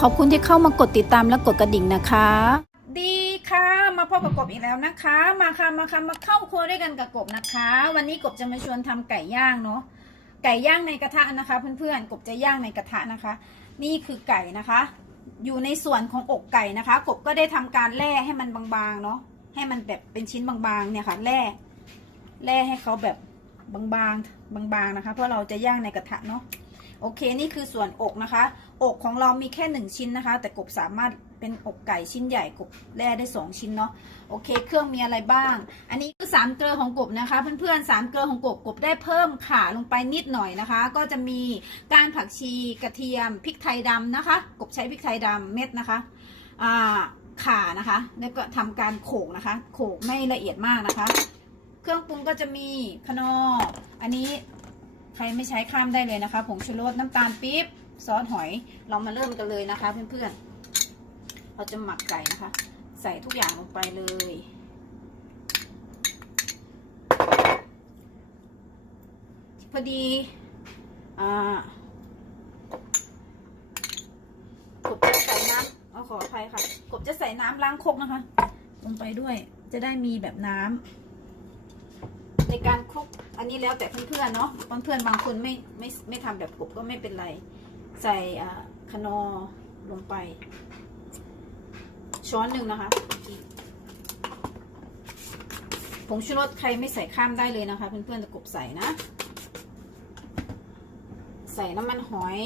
ขอบคุณที่เข้ามากดติดตามและกดกระดิ่งนะคะ ดีค่ะมาพบกับกบอีกแล้วนะคะ มาค่ะมาค่ะมาเข้าครัวด้วยกันกับกบนะคะ วันนี้กบจะมาชวนทำไก่ย่างเนาะไก่ย่างในกระทะนะคะ เพื่อนๆกบจะย่างในกระทะนะคะ นี่คือไก่นะคะ อยู่ในส่วนของอกไก่นะคะ กบก็ได้ทำการแล่ให้มันบางๆเนาะให้มันแบบเป็นชิ้นบางๆเนี่ยค่ะแล่แล่ให้เขาแบบบางๆบางๆนะคะ เพราะเราจะย่างในกระทะเนาะ โอเคนี่คือส่วนอกนะคะ อกของเรามีแค่หนึ่งชิ้นนะคะ แต่กบสามารถเป็นอกไก่ชิ้นใหญ่กบแล่ได้สองชิ้นเนาะโอเค เครื่องมีอะไรบ้าง อันนี้คือสามเกลือของกบนะคะ เพื่อนๆสามเกลือของกบกบได้เพิ่มข่าลงไปนิดหน่อยนะคะ ก็จะมีก้านผักชีกระเทียมพริกไทยดำนะคะ กบใช้พริกไทยดำเม็ดนะคะอ่าข่านะคะ แล้วก็ทำการโขกนะคะ โขกไม่ละเอียดมากนะคะ เครื่องปรุงก็จะมีขนออันนี้ ใครไม่ใช้ข้ามได้เลยนะคะ ผงชูรสน้ำตาลปี๊บซอสหอย เรามาเริ่มกันเลยนะคะเพื่อนๆ เราจะหมักไก่นะคะ ใส่ทุกอย่างลงไปเลย พอดีกบจะใส่น้ำเอาขออภัยค่ะ กบจะใส่น้ำล้างครกนะคะ ลงไปด้วย จะได้มีแบบน้ำในการคลุก นนี้แล้วแต่เพื่อนๆเนาะเพื่อนๆบางคนไม่ไม่ไม่ทำแบบกบก็ไม่เป็นไร ใส่อ่าคนอลงไป ช้อนหนึ่งนะคะผงชูรสใครไม่ใส่ข้ามได้เลยนะคะ เพื่อนๆจะกบใส่นะ ใส่น้ำมันหอย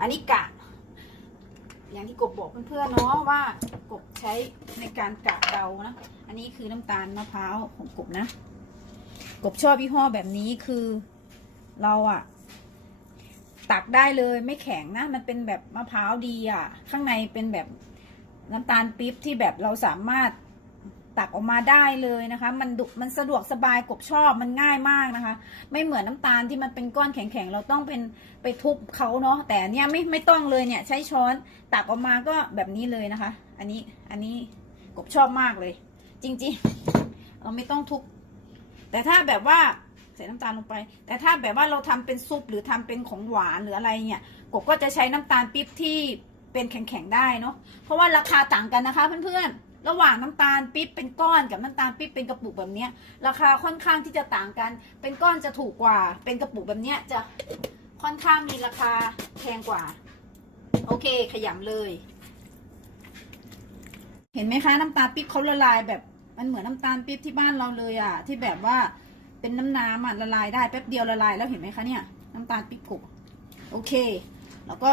อันนี้กะ อย่างที่กบบอกเพื่อนๆเนาะว่ากบใช้ในการกะเดานะ อันนี้คือน้ำตาลมะพร้าวของกบนะ กบชอบยี่ห้อแบบนี้คือเราอะตักได้เลยไม่แข็งนะ มันเป็นแบบมะพร้าวดีอะข้างในเป็นแบบน้ำตาลปี๊บที่แบบเราสามารถ ตักออกมาได้เลยนะคะ มันดุมันสะดวกสบายกบชอบมันง่ายมากนะคะ ไม่เหมือนน้ำตาลที่มันเป็นก้อนแข็งๆเราต้องเป็นไปทุบเขาเนาะแต่อันเนี้ยไม่ไม่ต้องเลยเนี่ย ใช้ช้อนตักออกมาก็แบบนี้เลยนะคะ อันนี้อันนี้กบชอบมากเลย จริงๆ เราไม่ต้องทุบแต่ถ้าแบบว่าใส่น้ำตาลลงไป แต่ถ้าแบบว่าเราทำเป็นซุปหรือทำเป็นของหวานหรืออะไรเนี่ยกบก็จะใช้น้ำตาลปี๊บที่เป็นแข็งๆได้เนาะเพราะว่าราคาต่างกันนะคะเพื่อนๆ ระหว่างน้ำตาลปี๊บเป็นก้อนกับน้ำตาลปี๊บเป็นกระปุกแบบเนี้ยราคาค่อนข้างที่จะต่างกัน เป็นก้อนจะถูกกว่า เป็นกระปุกแบบเนี้ยจะค่อนข้างมีราคาแพงกว่า โอเคขยำเลย เห็นไหมคะน้ำตาลปี๊บเขาละลายแบบมันเหมือนน้ำตาลปี๊บที่บ้านเราเลยอะที่แบบว่าเป็นน้ำน้ำอะละลายได้แป๊บเดียวละลายแล้วเห็นไหมคะเนี่ยน้ำตาลปี๊บกบโอเค แล้วก็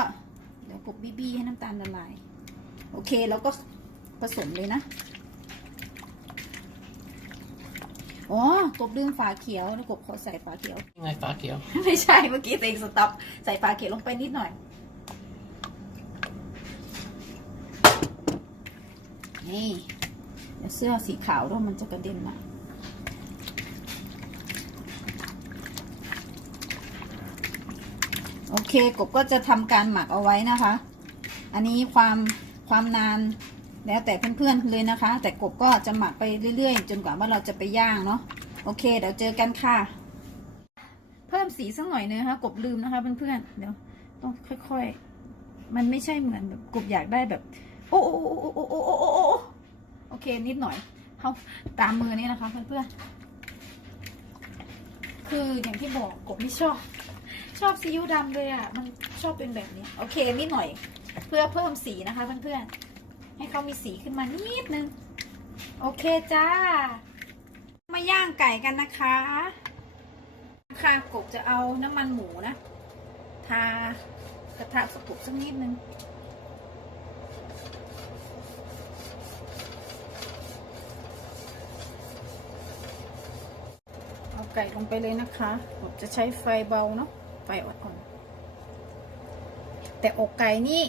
เดี๋ยวกบบีบีให้น้ำตาลละลาย โอเคแล้วก็ ผสมเลยนะ อ๋อกบลืมฝาเขียวแล้วกบขอใส่ฝาเขียว ยังไงฟ้าเขียว ไม่ใช่เมื่อกี้ตัวเองสต็อปใส่ฝาเขียวลงไปนิดหน่อย นี่เดี๋ยวเสื้อสีขาวด้วยมันจะกระเด็นมาโอเคกบก็จะทำการหมักเอาไว้นะคะ อันนี้ความความนาน แล้วแต่เพื่อนๆเลยนะคะ แต่กบก็จะหมักไปเรื่อยๆ จนกว่าว่าเราจะไปย่างเนาะโอเคเดี๋ยวเจอกันค่ะ เพิ่มสีสักหน่อยนึงนะคะกบลืมนะคะเพื่อนๆเดี๋ยวต้องค่อยๆ มันไม่ใช่เหมือนแบบกบอยากได้แบบ โอ้โอ้โอ้โอ้โอ้โอ้โอ้โอเคนิดหน่อยเขาตามมือนี่นะคะเพื่อนๆคืออย่างที่บอกกบไม่ชอบ ชอบซีอิ๊วดำเลยอะ มันชอบเป็นแบบนี้ โอเคนิดหน่อย เพื่อเพิ่มสีนะคะเพื่อนๆ ให้เขามีสีขึ้นมานิดนึง โอเคจ้า มาย่างไก่กันนะคะค่ะกบจะเอาน้ำมันหมูนะ ทากระทะสกุบสักนิดนึงเอาไก่ลงไปเลยนะคะกบจะใช้ไฟเบาเนาะไฟอ่อนๆแต่อกไก่นี่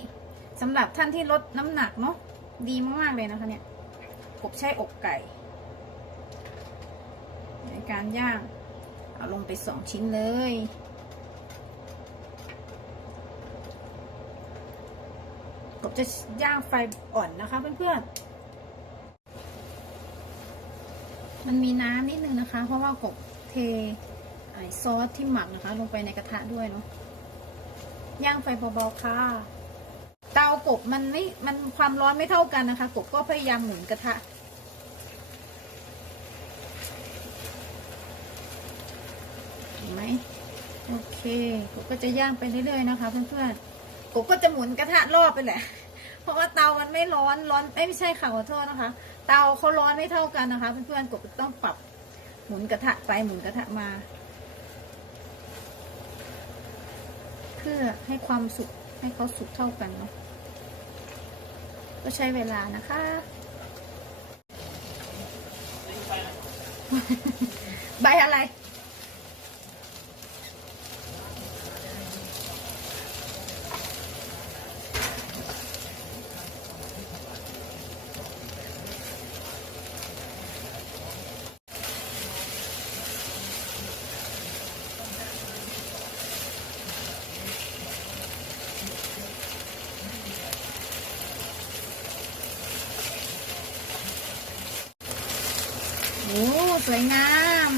สำหรับท่านที่ลดน้ำหนักเนาะ ดีมากๆเลยนะคะเนี่ยกบใช้อกไก่ ในการย่าง เอาลงไปสองชิ้นเลย กบจะย่างไฟอ่อนนะคะเพื่อนๆ มันมีน้ำนิดนึงนะคะ เพราะว่ากบเทซอสที่หมักนะคะ ลงไปในกระทะด้วยเนาะย่างไฟเบาๆค่ะ เตากบมันไม่มันความร้อนไม่เท่ากันนะคะ กบก็พยายามหมุนกระทะ เห็นไหมโอเคกบก็จะย่างไปเรื่อยๆนะคะ เพื่อนๆกบก็จะหมุนกระทะรอบไปแหละ เพราะว่าเตามันไม่ร้อนร้อนไม่ใช่ค่ะขอโทษนะคะ เตาเขาร้อนไม่เท่ากันนะคะ เพื่อนๆกบต้องปรับหมุนกระทะไปหมุนกระทะมา เพื่อให้ความสุก ให้เขาสุกเท่ากันเนาะก็ใช้เวลานะคะ ใบอะไร โอ้ สวยงาม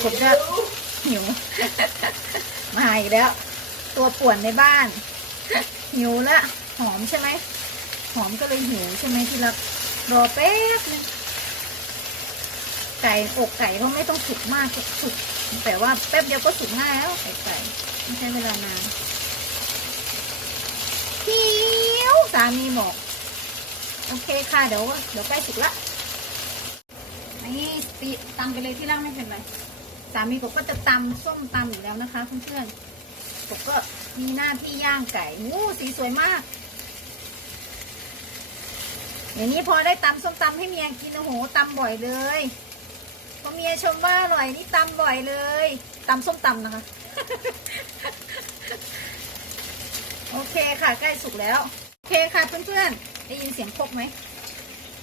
ผมจะหิว มาอีกแล้ว ตัวป่วนในบ้าน หิวละหอมใช่ไหม หอมก็เลยหิวใช่ไหมที่รักรอแป๊บนึงไก่อกไก่ก็ไม่ต้องสุกมากสุกแต่ว่าแป๊บเดียวก็สุกง่ายแล้วไก่ไก่ ไม่ใช้เวลานานหิวสามีบอก โอเคค่ะ เดี๋ยวเดี๋ยวใกล้สุกละนี่ปีตำไปเลยที่ร่างไม่เป็นไร สามีผมก็จะตำส้มตำอยู่แล้วนะคะเพื่อนๆผมก็มีหน้าที่ย่างไก่วู้สีสวยมากอย่างนี้พอได้ตำส้มตำให้เมียกินโอ้โหตำบ่อยเลยพอเมียชมว่าอร่อยนี่ตำบ่อยเลยตำส้มตำนะคะ โอเคค่ะใกล้สุกแล้ว โอเคค่ะเพื่อนๆได้ยินเสียงครกไหม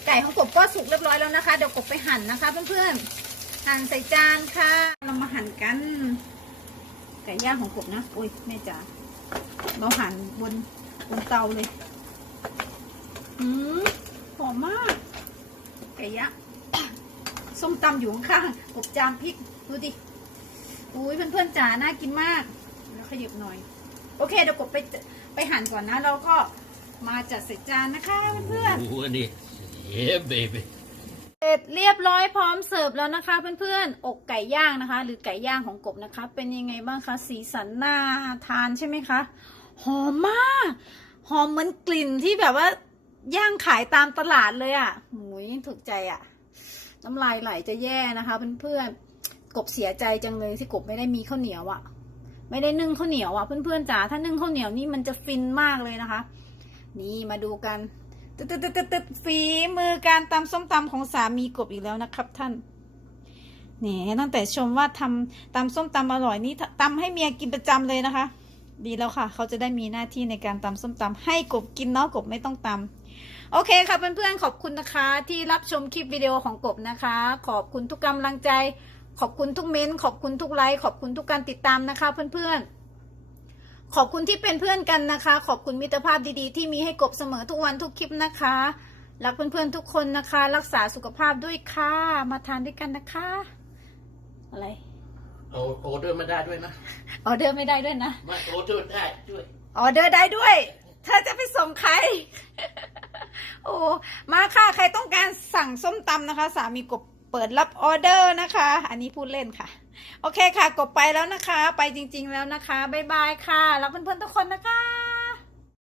ไก่ของกบก็สุกเรียบร้อยแล้วนะคะเดี๋ยวกบไปหั่นนะคะ เพื่อนๆหั่นใส่จานค่ะเรามาหั่นกัน ไก่ย่างของกบนะโอ้ยแม่จ๋าเราหั่นบนบนเตาเลยอืมหอมมาก ไก่ย่างส้มตำอยู่ข้างๆกบจามพริกดูดิ อุ้ยเพื่อนๆจ๋าน่ากินมากแล้วขยับหน่อย โอเคเดี๋ยวกบไปไปหั่นก่อนนะแล้วก็มาจัดใส่จานนะคะเพื่อนๆ Ooh, honey. Yeah, baby. เสร็จเรียบร้อยพร้อมเสิร์ฟแล้วนะคะเพื่อนๆ อกไก่ย่างนะคะ หรือไก่ย่างของกบนะคะ เป็นยังไงบ้างคะสีสันน่าทานใช่ไหมคะ หอมมาก หอมเหมือนกลิ่นที่แบบว่าย่างขายตามตลาดเลยอะ่ะหุยถูกใจอะ่ะ น้ำลายไหลจะแย่นะคะเพื่อนๆ กบเสียใจจังเลยที่กบไม่ได้มีข้าวเหนียวอะ่ะ ไม่ได้นึ่งข้าวเหนียวอะ่ะเพื่อนๆจ๋าถ้านึ่งข้าวเหนียวนี่มันจะฟินมากเลยนะคะ นี่มาดูกันตึ๊ดตึ๊ดตึ๊ดตึ๊ดติดฝีมือการตำส้มตำของสามีกบอีกแล้วนะครับท่านแหนตั้งแต่ชมว่าทำตำส้มตำอร่อยนี่ตำให้เมียกินประจำเลยนะคะ ดีแล้วค่ะ เขาจะได้มีหน้าที่ในการตำส้มตำให้กบกินเนาะกบไม่ต้องตำโอเคค่ะเพื่อนๆขอบคุณนะคะ ที่รับชมคลิปวิดีโอของกบนะคะ ขอบคุณทุกกำลังใจ ขอบคุณทุกเม้นต์ขอบคุณทุกไลค์ขอบคุณทุกการติดตามนะคะ เพื่อนๆ ขอบคุณที่เป็นเพื่อนกันนะคะ ขอบคุณมิตรภาพดีๆ ที่มีให้กบเสมอทุกวันทุกคลิปนะคะรักเพื่อนๆทุกคนนะคะ รักษาสุขภาพด้วยค่ะ มาทานด้วยกันนะคะ อะไรเอาออเดอร์มาได้ด้วยนะออเดอร์ไม่ได้ด้วยนะมาออเดอร์ได้ด้วยออเดอร์ได้ด้วยเธอจะไปส่งใคร โอ้ มาค่ะ ใครต้องการสั่งส้มตำนะคะ สามีกบ เปิดรับออเดอร์นะคะ อันนี้พูดเล่นค่ะ โอเคค่ะ กดไปแล้วนะคะ ไปจริง ๆ แล้วนะคะ บ๊ายบายค่ะ รักเพื่อนๆทุกคนนะคะ